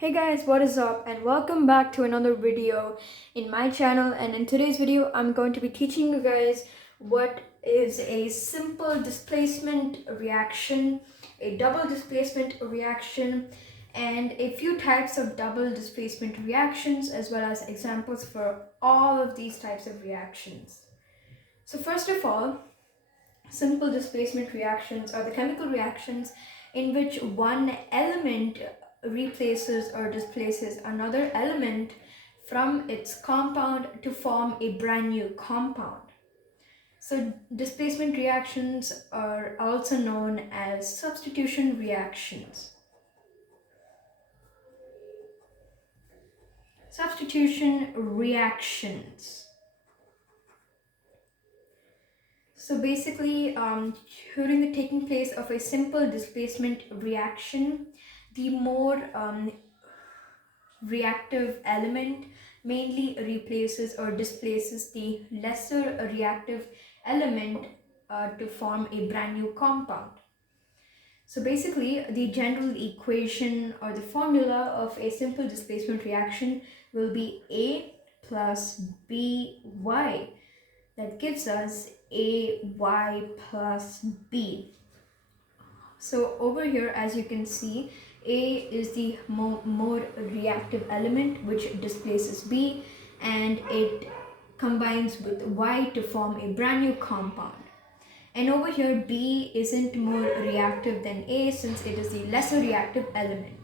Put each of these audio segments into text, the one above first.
Hey guys, what is up and welcome back to another video in my channel. And in today's video I'm going to be teaching you guys what is a simple displacement reaction, a double displacement reaction, and a few types of double displacement reactions, as well as examples for all of these types of reactions. So first of all, simple displacement reactions are the chemical reactions in which one element replaces or displaces another element from its compound to form a brand new compound. So displacement reactions are also known as substitution reactions. Substitution reactions. So basically, during the taking place of a simple displacement reaction, the more reactive element mainly replaces or displaces the lesser reactive element to form a brand new compound. So basically, the general equation or the formula of a simple displacement reaction will be A plus BY. That gives us AY plus B. So over here, as you can see, A is the more reactive element which displaces B, and it combines with Y to form a brand new compound. And over here, B isn't more reactive than A since it is the lesser reactive element.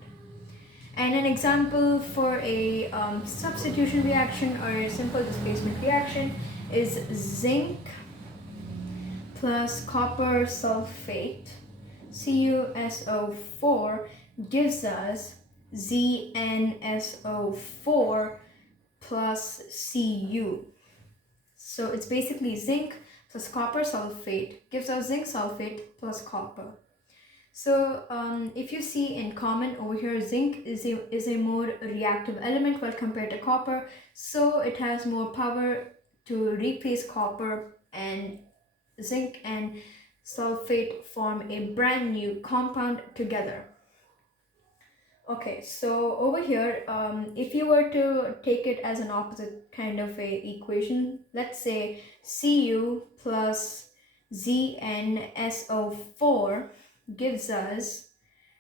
And an example for a substitution reaction or a simple displacement reaction is zinc plus copper sulfate, CuSO4, gives us ZnSO4 plus Cu. So it's basically zinc plus copper sulfate gives us zinc sulfate plus copper. So if you see in common over here, zinc is a more reactive element when compared to copper, so it has more power to replace copper, and zinc and sulfate form a brand new compound together. Okay, so over here, if you were to take it as an opposite kind of a equation, let's say Cu plus ZnSO4 gives us,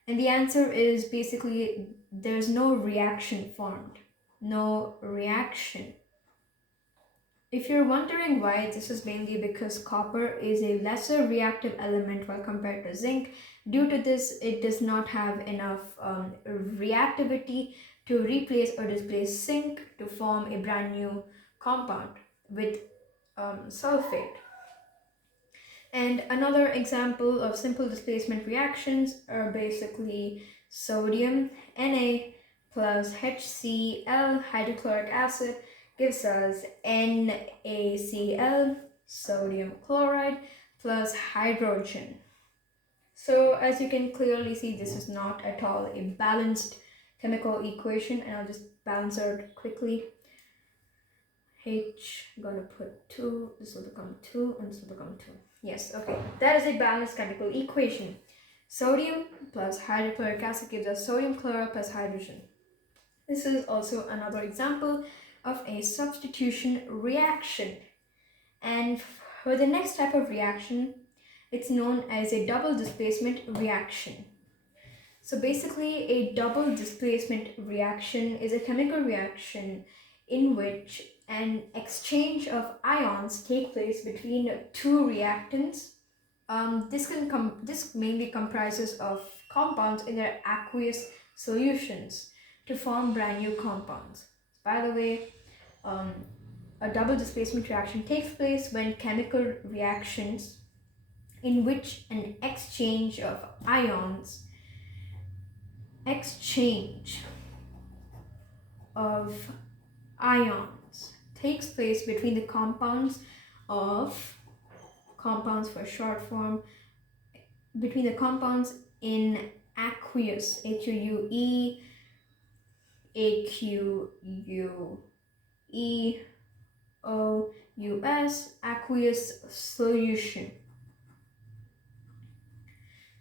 and the answer is basically there's no reaction formed. No reaction. If you're wondering why, this is mainly because copper is a lesser reactive element while compared to zinc. Due to this, it does not have enough reactivity to replace or displace zinc to form a brand new compound with sulfate. And another example of simple displacement reactions are basically sodium Na plus HCl, hydrochloric acid, gives us NaCl, sodium chloride, plus hydrogen. So as you can clearly see, this is not at all a balanced chemical equation, and I'll just balance it quickly. H, I'm gonna put 2, this will become 2, and this will become 2. Yes, okay. That is a balanced chemical equation. Sodium plus hydrochloric acid gives us sodium chloride plus hydrogen. This is also another example of a substitution reaction. And for the next type of reaction, it's known as a double displacement reaction. So basically, a double displacement reaction is a chemical reaction in which an exchange of ions take place between two reactants. This mainly comprises of compounds in their aqueous solutions to form brand new compounds. By the way, a double displacement reaction takes place when chemical reactions in which an exchange of ions takes place between the compounds for short form, between the compounds in aqueous, AQUE, aqueous solution.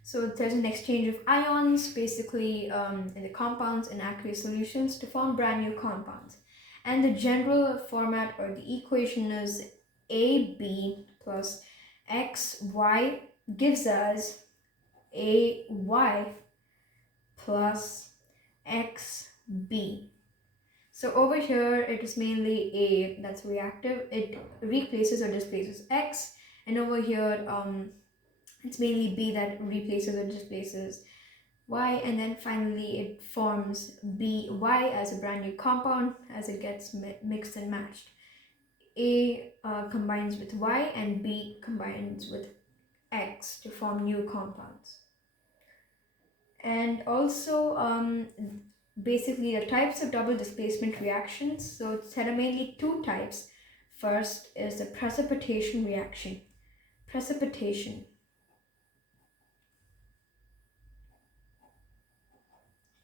So there's an exchange of ions basically in the compounds in aqueous solutions to form brand new compounds. And the general format or the equation is AB plus XY gives us AY plus XB. So over here it is mainly A that's reactive, it replaces or displaces X, and over here it's mainly B that replaces or displaces Y, and then finally it forms BY as a brand new compound as it gets mixed and matched. A combines with Y and B combines with X to form new compounds. And also basically the types of double displacement reactions. So there are mainly two types. First is the precipitation reaction. Precipitation.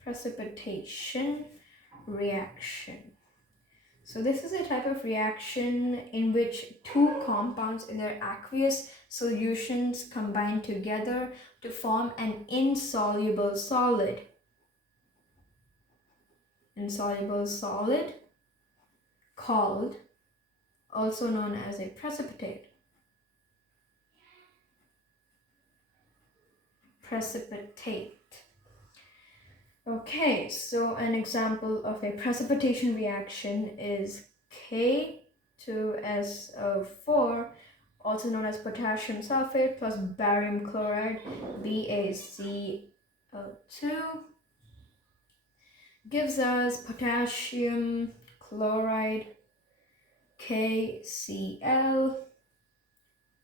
Precipitation reaction. So this is a type of reaction in which two compounds in their aqueous solutions combine together to form an insoluble solid. Insoluble solid called, also known as a precipitate. Precipitate. Okay, so an example of a precipitation reaction is K2SO4, also known as potassium sulfate, plus barium chloride, BaCO2, gives us potassium chloride, KCl,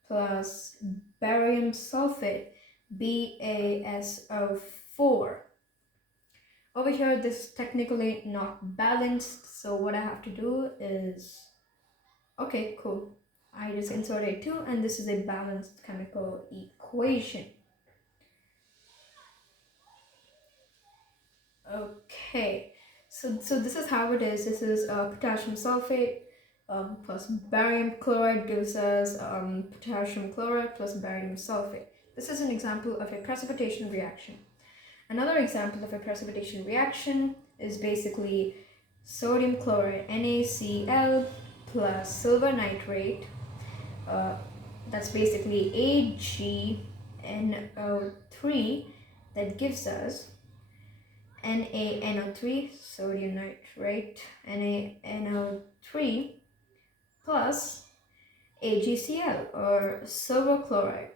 plus barium sulfate, BaSO4. Over here, this is technically not balanced, so what I have to do is, okay, cool. I just inserted 2, and this is a balanced chemical equation. Okay, so this is how it is. This is potassium sulfate plus barium chloride gives us potassium chloride plus barium sulfate. This is an example of a precipitation reaction. Another example of a precipitation reaction is basically sodium chloride, NaCl, plus silver nitrate. That's basically AgNO3 that gives us NaNO3, sodium nitrate, NaNO3 plus AgCl or silver chloride.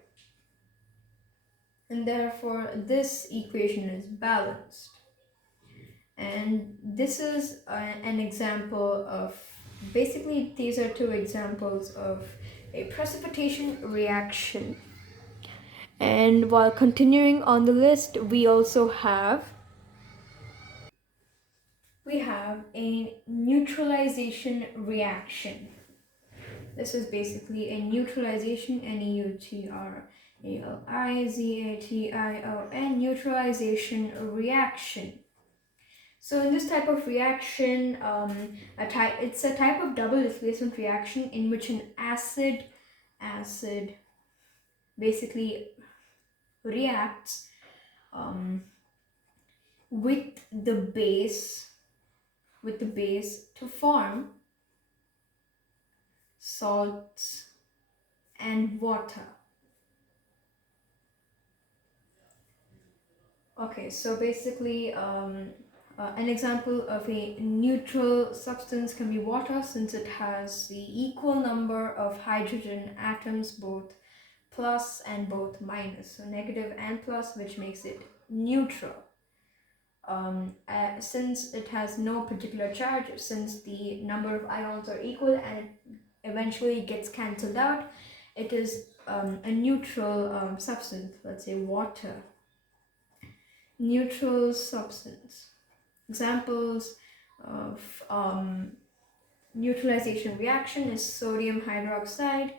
And therefore this equation is balanced. And this is an example of, basically these are two examples of a precipitation reaction. And while continuing on the list, we also have a neutralization reaction. This is basically a neutralization, neutralization, neutralization reaction. So in this type of reaction, it's a type of double displacement reaction in which an acid basically reacts with the base to form salts and water. Okay, so basically an example of a neutral substance can be water, since it has the equal number of hydrogen atoms, both plus and both minus, so negative and plus, which makes it neutral. Since it has no particular charge, since the number of ions are equal and it eventually gets cancelled out, it is a neutral substance, let's say water. Neutral substance. Examples of neutralization reaction is sodium hydroxide,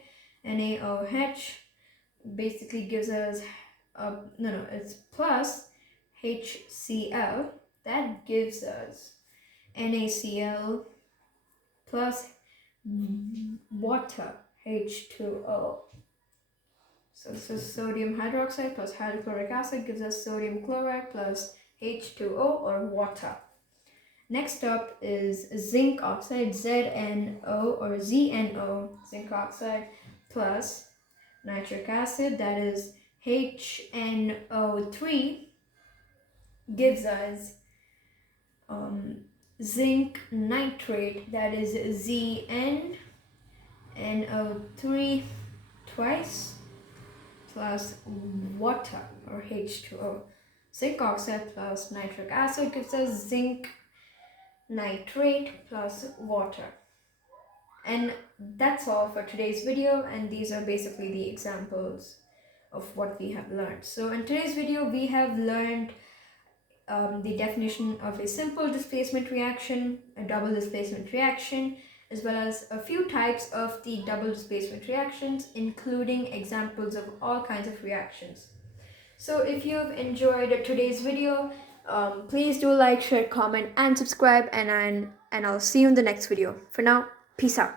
NaOH, basically gives us it's plus HCl, that gives us NaCl plus water, H2O. So this is sodium hydroxide plus hydrochloric acid gives us sodium chloride plus H2O or water. Next up is zinc oxide, ZNO or ZNO, zinc oxide plus nitric acid, that is HNO3, gives us zinc nitrate, that is ZnNO3 twice plus water or H2O. Zinc oxide plus nitric acid gives us zinc nitrate plus water. And that's all for today's video, and these are basically the examples of what we have learned. So in today's video we have learned the definition of a simple displacement reaction, a double displacement reaction, as well as a few types of the double displacement reactions, including examples of all kinds of reactions. So if you've enjoyed today's video, please do like, share, comment, and subscribe, and I'll see you in the next video. For now, peace out.